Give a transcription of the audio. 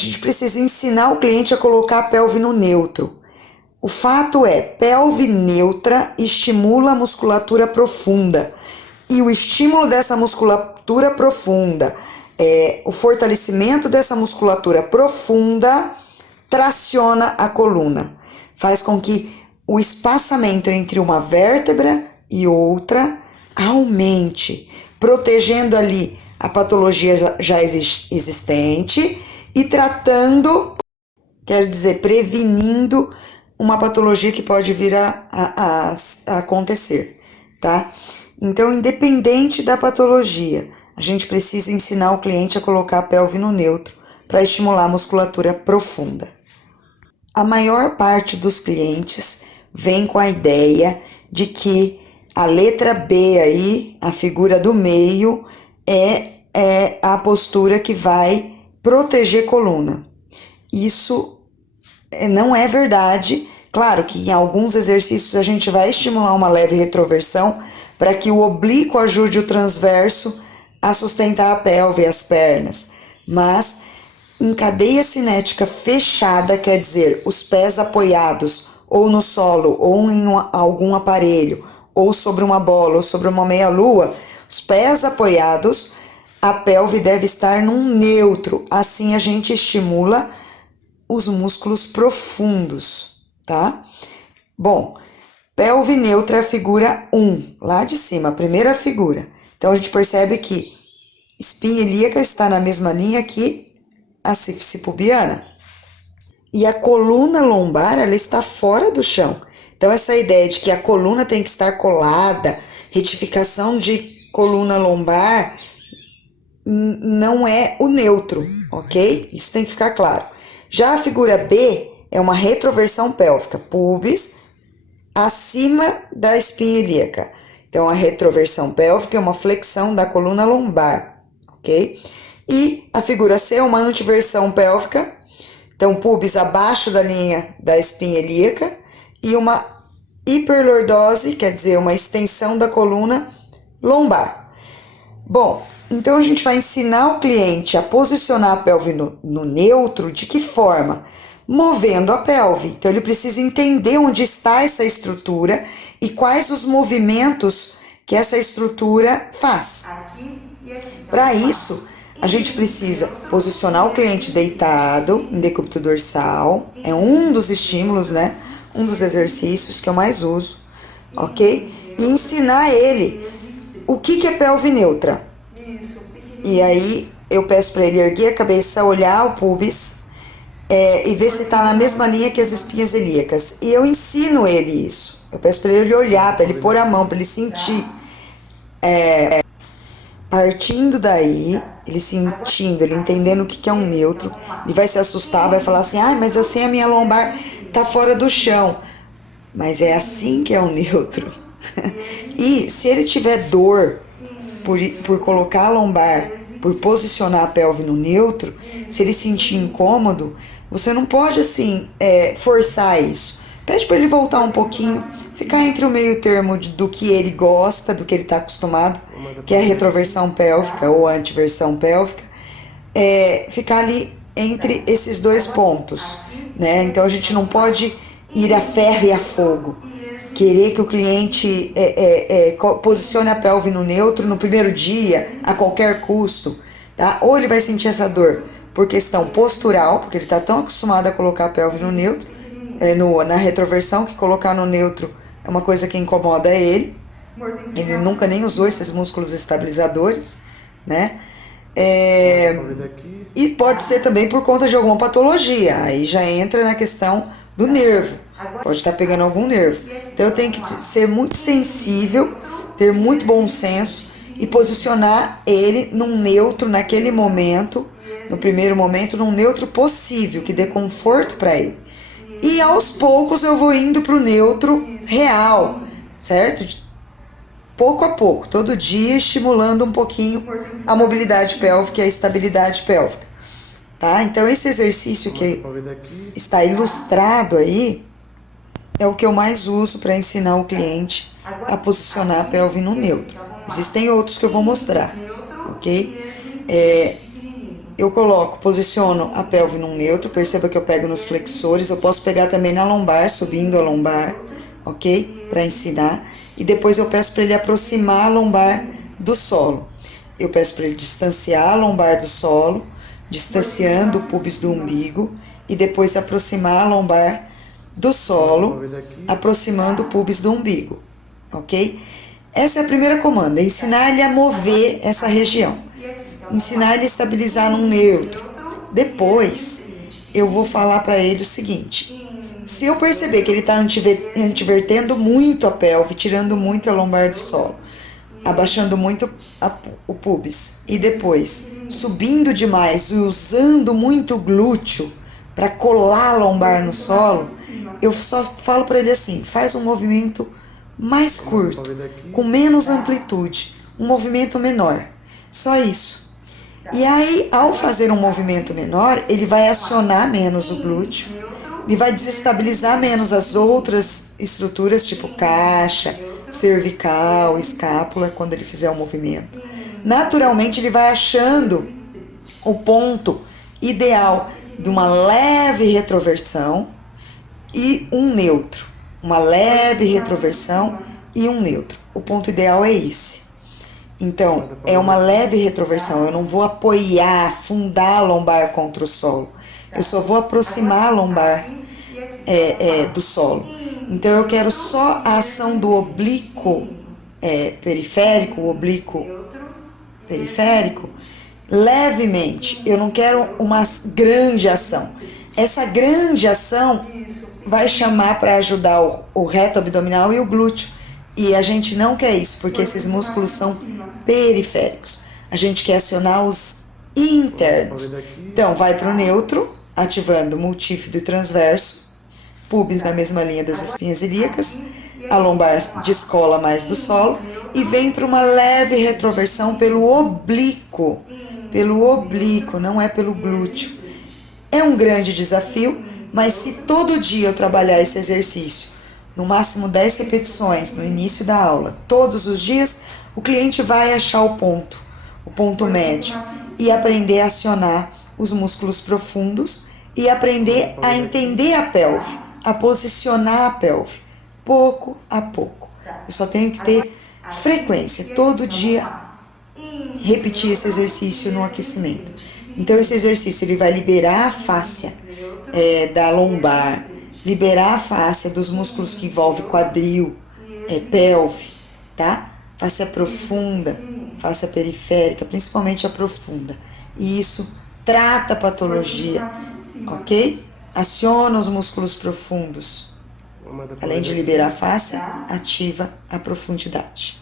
gente precisa ensinar o cliente a colocar a pelve no neutro. O fato é, pelve neutra estimula a musculatura profunda. E o estímulo dessa musculatura profunda, o fortalecimento dessa musculatura profunda, traciona a coluna. Faz com que o espaçamento entre uma vértebra e outra aumente, protegendo ali a patologia já existente e tratando, quero dizer, prevenindo uma patologia que pode vir a acontecer, tá? Então, independente da patologia, a gente precisa ensinar o cliente a colocar a pelve no neutro para estimular a musculatura profunda. A maior parte dos clientes vem com a ideia de que a letra B aí, a figura do meio, é a postura que vai proteger coluna. Isso não é verdade. Claro que em alguns exercícios a gente vai estimular uma leve retroversão para que o oblíquo ajude o transverso a sustentar a pelve e as pernas. Mas em cadeia cinética fechada, quer dizer, os pés apoiados ou no solo, ou em algum aparelho, ou sobre uma bola, ou sobre uma meia-lua, os pés apoiados, a pelve deve estar num neutro. Assim a gente estimula os músculos profundos, tá? Bom, pelve neutra é a figura 1, lá de cima, a primeira figura. Então, a gente percebe que espinha ilíaca está na mesma linha que a sífice pubiana. E a coluna lombar, ela está fora do chão. Então, essa ideia de que a coluna tem que estar colada, retificação de coluna lombar, não é o neutro, ok? Isso tem que ficar claro. Já a figura B é uma retroversão pélvica, pubis acima da espinha ilíaca. Então, a retroversão pélvica é uma flexão da coluna lombar, ok? E a figura C é uma antiversão pélvica, então pubis abaixo da linha da espinha ilíaca e uma hiperlordose, quer dizer, uma extensão da coluna lombar. Bom, então a gente vai ensinar o cliente a posicionar a pelve no neutro. De que forma? Movendo a pelve. Então ele precisa entender onde está essa estrutura e quais os movimentos que essa estrutura faz. Para isso, a gente precisa posicionar o cliente deitado em decúbito dorsal. É um dos estímulos, né? Um dos exercícios que eu mais uso, ok? E ensinar ele o que é pelve neutra. E aí eu peço para ele erguer a cabeça, olhar o pubis e ver se está na mesma linha que as espinhas ilíacas. E eu ensino ele isso. Eu peço para ele olhar, para ele pôr a mão, para ele sentir. Partindo daí, ele sentindo, ele entendendo o que é um neutro, ele vai se assustar, vai falar assim, mas assim a minha lombar está fora do chão. Mas é assim que é um neutro. E se ele tiver dor por colocar a lombar, por posicionar a pelve no neutro, se ele sentir incômodo, você não pode assim forçar isso. Pede para ele voltar um pouquinho, ficar entre o meio termo do que ele gosta, do que ele está acostumado, que é a retroversão pélvica ou a antiversão pélvica, ficar ali entre esses dois pontos, né? Então a gente não pode ir a ferro e a fogo. Querer que o cliente posicione a pelve no neutro no primeiro dia, a qualquer custo, tá? Ou ele vai sentir essa dor por questão postural, porque ele está tão acostumado a colocar a pelve no neutro, na retroversão, que colocar no neutro é uma coisa que incomoda ele. Ele nunca nem usou esses músculos estabilizadores, né? E pode ser também por conta de alguma patologia, aí já entra na questão do nervo. Pode estar pegando algum nervo. Então eu tenho que ser muito sensível, ter muito bom senso e posicionar ele num neutro naquele momento, no primeiro momento, num neutro possível, que dê conforto para ele. E aos poucos eu vou indo para o neutro real, certo? Pouco a pouco, todo dia estimulando um pouquinho a mobilidade pélvica e a estabilidade pélvica. Tá? Então esse exercício que está ilustrado aí é o que eu mais uso para ensinar o cliente a posicionar a pelve no neutro. Existem outros que eu vou mostrar, ok? eu posiciono a pelve num neutro, perceba que eu pego nos flexores, eu posso pegar também na lombar, subindo a lombar, ok? Para ensinar. E depois eu peço para ele aproximar a lombar do solo. Eu peço para ele distanciar a lombar do solo, distanciando o púbis do umbigo, e depois aproximar a lombar do solo, aproximando o púbis do umbigo, ok? Essa é a primeira comanda, ensinar ele a mover essa região, ensinar ele a estabilizar num neutro. Depois, eu vou falar para ele o seguinte: se eu perceber que ele está antivertendo muito a pelve, tirando muito a lombar do solo, abaixando muito o púbis e depois subindo demais e usando muito o glúteo para colar a lombar no solo, eu só falo para ele assim: faz um movimento mais curto, com menos amplitude, um movimento menor, só isso. E aí, ao fazer um movimento menor, ele vai acionar menos o glúteo, ele vai desestabilizar menos as outras estruturas, tipo caixa, cervical, escápula, quando ele fizer o movimento. Naturalmente, ele vai achando o ponto ideal de uma leve retroversão e um neutro. Uma leve retroversão e um neutro. O ponto ideal é esse. Então, é uma leve retroversão. Eu não vou apoiar, afundar a lombar contra o solo. Eu só vou aproximar a lombar do solo. Então, eu quero só a ação do oblíquo periférico, o oblíquo periférico, levemente. Eu não quero uma grande ação. Essa grande ação vai chamar para ajudar o reto abdominal e o glúteo. E a gente não quer isso, porque esses músculos são periféricos. A gente quer acionar os internos. Então, vai para o neutro, ativando multífido e transverso, pubis na mesma linha das espinhas ilíacas, a lombar descola mais do solo e vem para uma leve retroversão pelo oblíquo. Pelo oblíquo, não é pelo glúteo. É um grande desafio, mas se todo dia eu trabalhar esse exercício, no máximo 10 repetições no início da aula, todos os dias, o cliente vai achar o ponto médio, e aprender a acionar os músculos profundos e aprender a entender a pelve, a posicionar a pelve, pouco a pouco. Eu só tenho que ter frequência, todo dia repetir esse exercício no aquecimento. Então esse exercício ele vai liberar a fáscia da lombar, liberar a fáscia dos músculos que envolvem quadril, pelve, tá? Fáscia profunda, fáscia periférica, principalmente a profunda. E isso trata a patologia, ok? Aciona os músculos profundos. Além de liberar a fáscia, ativa a profundidade.